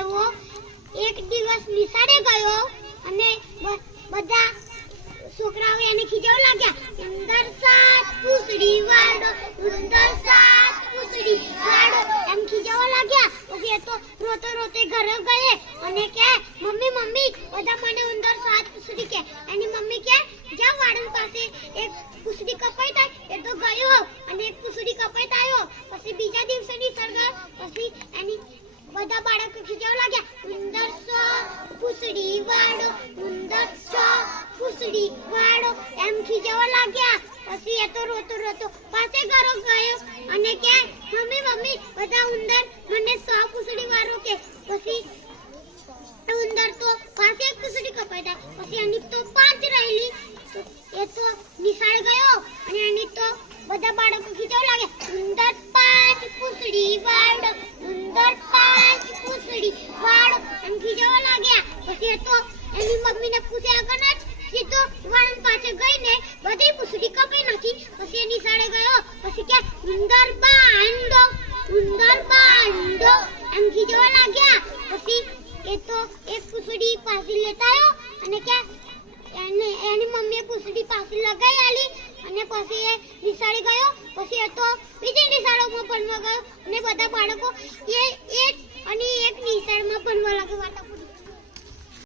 એવો એક દિવસ નિશાળે ગયો અને બધા છોકરાઓ એને ખીજાવ લાગ્યા. ઉંદર સાત પૂછડી વાળો, ઉંદર સાત પૂછડી વાળો. એમ ખીજાવા લાગ્યા. ઓકે તો રોતો રોતે ઘરે ગયે અને કે મમ્મી મમ્મી, બધા મને ઉંદર સાત પૂછડી કે એની મમ્મી કે જા વાળન પાસે, એક પૂછડી કપાઈ થાય. એ તો ગયો અને એક પૂછડી કપાઈ આવ્યો. પછી બીજા દિવસે નિસર્ગ પૂછડી વાળો એમ ખીજાવા લાગ્યા. પછી એ તો રોતો રોતો પાસે ઘરો ગયો અને કે મમ્મી મમ્મી, બધા ઉંદર મને સો પૂછડી વાળો કે. પછી ઉંદર તો પાસે એક પૂછડી કપાઈ જાય પછી એની તો પાંચ રહેલી. એ તો નિશાળ ગયો અને એની તો બધા બાળકો ખીચાવા લાગે ઉંદર પાંચ કુસડી વાળો, ઉંદર પાંચ કુસડી વાળો. એમ ખીજવા લાગ્યા. પછી એ તો એની મમ્મીને પૂછ્યા સીધો વાળન પાસે ગઈને બધી પૂછડી કપી નાખી. પછી એ નિશાળે ગયો. પછી કે ઉંદર બાંધો ઉંદર બાંધો એમ ખીજવા લાગ્યા. પછી એ તો એક પૂછડી પાછી લેતા આવ્યો અને કે એને, એની મમ્મીએ પૂછડી પાછી લગાઈ આલી અને પછી એ નિશાળી ગયો. પછી એ તો બીજી નિશાળોમાં ભણવા ગયો. અને બધા બાળકો એ એ અને એક